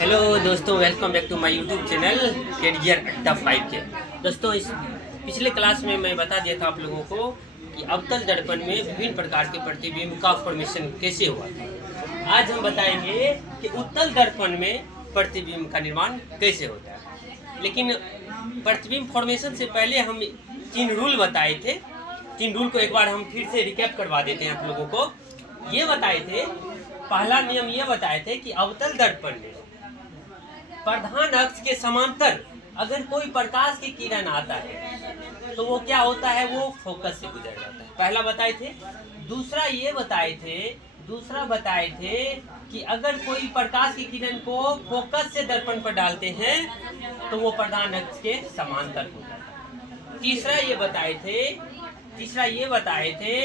Hello दोस्तों, welcome back to my YouTube channel career Adda 5 के। दोस्तों, इस पिछले क्लास में मैं बता दिया था आप लोगों को कि अवतल दर्पण में विभिन्न प्रकार के प्रतिबिंब का फॉर्मेशन कैसे हुआ था। आज हम बताएंगे कि उत्तल दर्पण में प्रतिबिंब का निर्माण कैसे होता है। लेकिन प्रतिबिंब फॉर्मेशन से पहले हम 3 रूल बताए थे। 3 रूल को एक बार हम फिर से रिकैप करवा देते हैं आप लोगों को। ये बताए थे, पहला नियम ये बताए थे कि अवतल दर्पण में प्रधान अक्ष के समांतर अगर कोई प्रकाश की किरण आता है तो वो क्या होता है, वो फोकस से गुजर जाता है। पहला बताए थे। दूसरा बताए थे कि अगर कोई प्रकाश की किरण को फोकस से दर्पण पर डालते हैं तो वो प्रधान अक्ष के समांतर हो जाता है। तीसरा ये बताए थे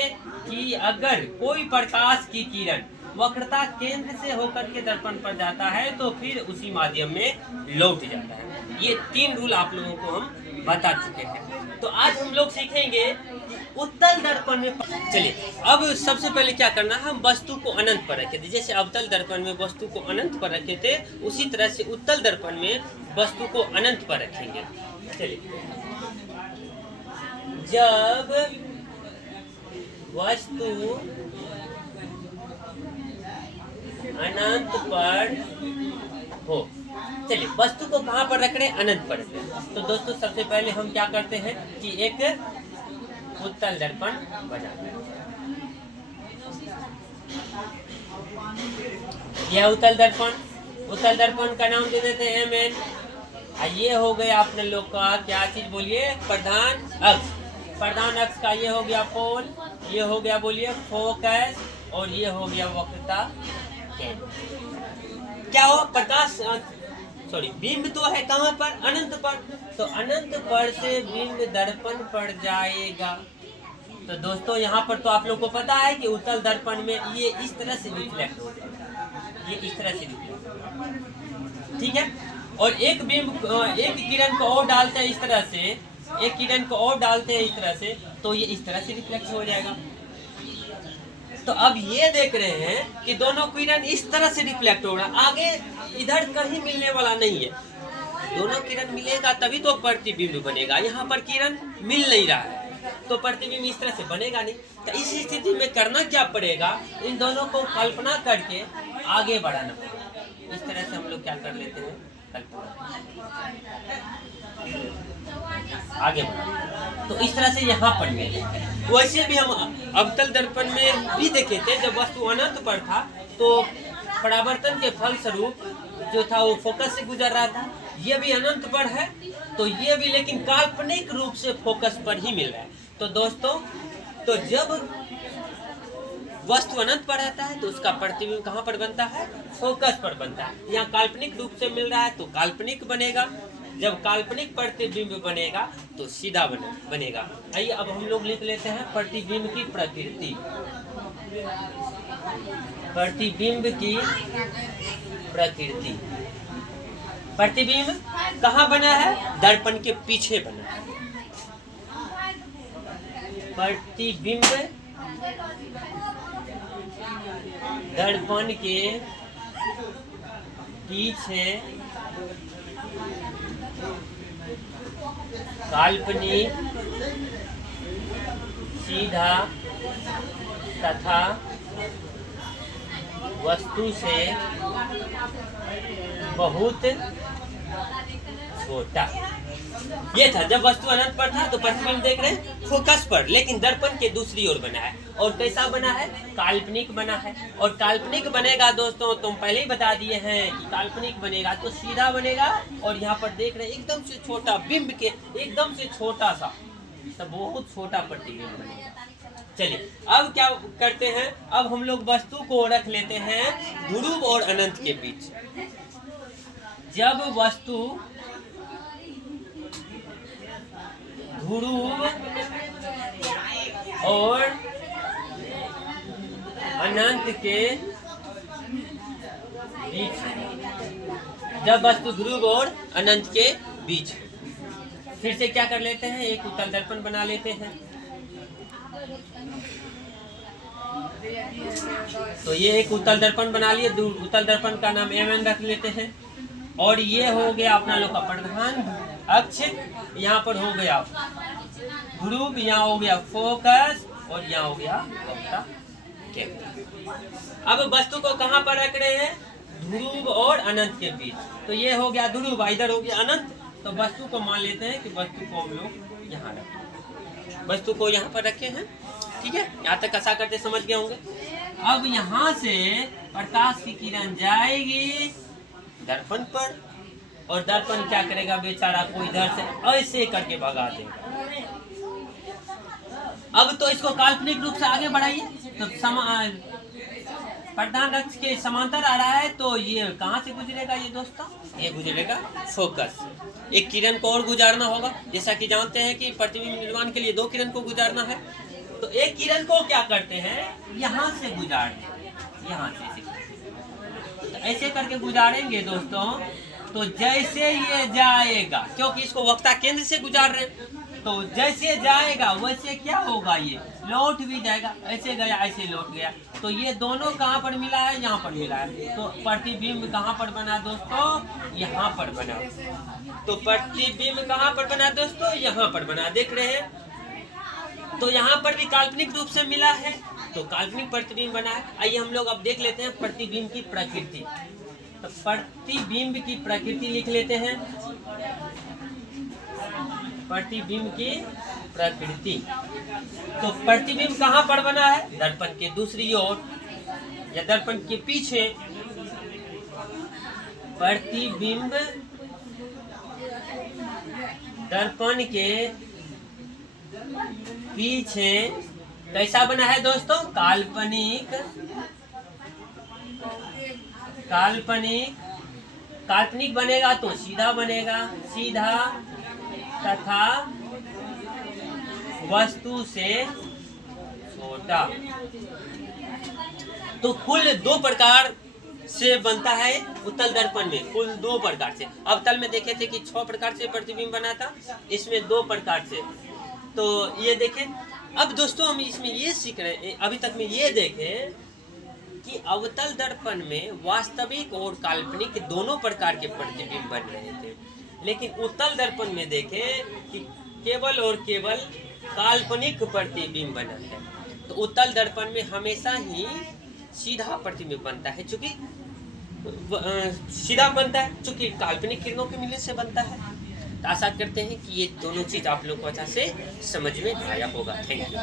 कि अगर कोई प्रकाश की किरण वक्रता केंद्र से होकर के दर्पण पर जाता है तो फिर उसी माध्यम में लौट जाता है। ये 3 रूल आप लोगों को हम बता चुके हैं। तो आज हम लोग सीखेंगे उत्तल दर्पण में। चलिए, अब सबसे पहले क्या करना है, हम वस्तु को अनंत पर रखे थे। जैसे अवतल दर्पण में वस्तु को अनंत पर रखे थे, उसी तरह से उत्तल दर्पण में वस्तु को अनंत पर रखेंगे। चलिए, जब वस्तु अनंत पर हो, चलिए वस्तु को कहाँ पर रख रहे हैं, अनंत पर रख रहे हैं। तो दोस्तों, सबसे पहले हम क्या करते हैं कि एक उत्तल दर्पण बनाते हैं। यह उत्तल दर्पण का नाम दे देते हैं MN। ये हो गया अपने लोग का क्या चीज, बोलिए, प्रधान अक्ष का ये हो गया पोल, ये हो गया बोलिए फोकस, और ये हो गया वक्रता। क्या हो, प्रकाश बिंब तो है कहाँ पर, अनंत पर। तो अनंत पर से बिंब दर्पण पर जाएगा। तो दोस्तों, यहाँ पर तो आप लोग को पता है कि उत्तल दर्पण में ये इस तरह से रिफ्लेक्ट होता है, ये इस तरह से रिफ्लेक्ट होता है, ठीक है। और एक किरण को और डालते हैं इस तरह से, इस तरह से, तो ये इस तरह से रिफ्लेक्ट हो जाएगा। तो अब ये देख रहे हैं कि दोनों किरण इस तरह से रिफ्लेक्ट हो रहा है, आगे इधर कहीं मिलने वाला नहीं है। दोनों किरण मिलेगा तभी तो प्रतिबिंब बनेगा। यहाँ पर किरण मिल नहीं रहा है तो प्रतिबिंब इस तरह से बनेगा नहीं। तो इस स्थिति में करना क्या पड़ेगा, इन दोनों को कल्पना करके आगे बढ़ाना पड़ेगा। इस तरह से हम लोग क्या कर लेते हैं, आगे बढ़ा। तो इस तरह से यहाँ पर मिले। वैसे भी हम अवतल दर्पण में भी देखे थे, जब वस्तु अनंत पर था तो परावर्तन के फलस्वरूप जो था वो फोकस से गुजर रहा था। ये भी अनंत पर है तो ये भी, लेकिन काल्पनिक रूप से फोकस पर ही मिल रहा है। तो दोस्तों, तो जब वस्तु अनंत पर रहता है तो उसका प्रतिबिंब कहाँ पर बनता है, फोकस पर बनता है। यहाँ काल्पनिक रूप से मिल रहा है तो काल्पनिक बनेगा। जब काल्पनिक प्रतिबिंब बनेगा तो सीधा बनेगा। आइए अब हम लोग लिख लेते हैं प्रतिबिंब की प्रकृति। प्रतिबिंब कहाँ बना है, दर्पण के पीछे बना है। प्रतिबिंब दर्पण के पीछे काल्पनिक, सीधा तथा वस्तु से बहुत छोटा। ये था जब वस्तु अनंत पर था तो प्रतिबिंब देख रहे हैं फोकस पर, लेकिन दर्पण के दूसरी ओर बना है। और कैसा बना है, काल्पनिक बना है। और काल्पनिक बनेगा दोस्तों, तुम पहले ही बता दिए हैं कि काल्पनिक बनेगा तो सीधा बनेगा। और यहाँ पर देख रहे हैं एकदम से छोटा बिंब के, एकदम से छोटा सा, तो बहुत छोटा प्रतिबिंब बनेगा। चलिए अब क्या करते हैं, अब हम लोग वस्तु को रख लेते हैं ध्रुव और अनंत के बीच। जब वस्तु ध्रुव और अनंत के बीच, जब वस्तु ध्रुव और अनंत के बीच, फिर से क्या कर लेते हैं, एक उत्तल दर्पण बना लेते हैं। तो ये एक उत्तल दर्पण बना लिए। उत्तल दर्पण का नाम MN रख लेते हैं। और ये हो गया अपना लोग का प्रधान अक्ष, यहाँ पर हो गया ध्रुव, यहाँ हो गया फोकस और यहाँ हो गया वक्ता केंद्र। अब वस्तु को कहाँ पर रख रहे हैं? ध्रुव और अनंत के बीच। तो ये हो गया ध्रुव, इधर हो गया अनंत। तो वस्तु को मान लेते हैं कि वस्तु को हम लोग यहाँ रखें, वस्तु को यहाँ पर रखे हैं। ठीक है, यहाँ तक कसा करते समझ गए होंगे। अब यहाँ से प्रकाश की किरण जाएगी दर्पण पर, और दर्पण क्या करेगा बेचारा को इधर से ऐसे करके भगा देगा। अब तो इसको काल्पनिक रूप से आगे बढ़ाइए, तो प्रधान अक्ष के समांतर आ रहा है, तो ये कहाँ से गुजरेगा ये दोस्तों? ये गुजरेगा फोकस। एक किरण को और गुजारना होगा, जैसा कि जानते हैं कि प्रतिबिंब निर्माण के लिए 2 किरण को गुजारना है। तो एक किरण को क्या करते हैं? यहाँ से गुजारते हैं, यहाँ से तो ऐसे करके गुजारेंगे दोस्तों। तो जैसे ये जाएगा, क्योंकि इसको वक्ता केंद्र से गुजार रहे हैं, तो जैसे जाएगा वैसे क्या होगा? ये लौट भी जाएगा। ऐसे गया ऐसे लौट गया। तो ये दोनों कहाँ पर मिला है? यहाँ पर मिला है। तो प्रतिबिंब कहाँ पर बना दोस्तों? यहाँ पर बना। तो प्रतिबिंब कहाँ पर बना दोस्तों? यहाँ पर बना। देख रहे हैं, तो यहाँ पर भी काल्पनिक रूप से मिला है, तो काल्पनिक प्रतिबिंब बना है। आइए हम लोग अब देख लेते हैं प्रतिबिंब की प्रकृति। तो प्रतिबिंब की प्रकृति लिख लेते हैं, प्रतिबिंब की प्रकृति। तो प्रतिबिंब कहाँ पर बना है? दर्पण के दूसरी ओर या दर्पण के पीछे। प्रतिबिंब दर्पण के पीछे कैसा बना है दोस्तों? काल्पनिक। काल्पनिक काल्पनिक बनेगा तो सीधा बनेगा, सीधा तथा वस्तु से छोटा। तो कुल 2 प्रकार से बनता है उत्तल दर्पण में, कुल 2 प्रकार से। अब तल में देखे थे कि 6 प्रकार से प्रतिबिंब बना था, इसमें 2 प्रकार से। तो ये देखें। अब दोस्तों हम इसमें ये सीख रहे हैं, अभी तक में ये देखें कि अवतल दर्पण में वास्तविक और काल्पनिक दोनों प्रकार के प्रतिबिंब बन रहे थे, लेकिन उत्तल दर्पण में देखें कि केवल और केवल काल्पनिक प्रतिबिंब बना है। तो उत्तल दर्पण में हमेशा ही सीधा प्रतिबिंब बनता है, चूंकि सीधा बनता है, चूंकि काल्पनिक किरणों के मिलने से बनता है। तो आशा करते हैं कि ये दोनों चीज आप लोग को अच्छा से समझ में आया होगा। Thank you.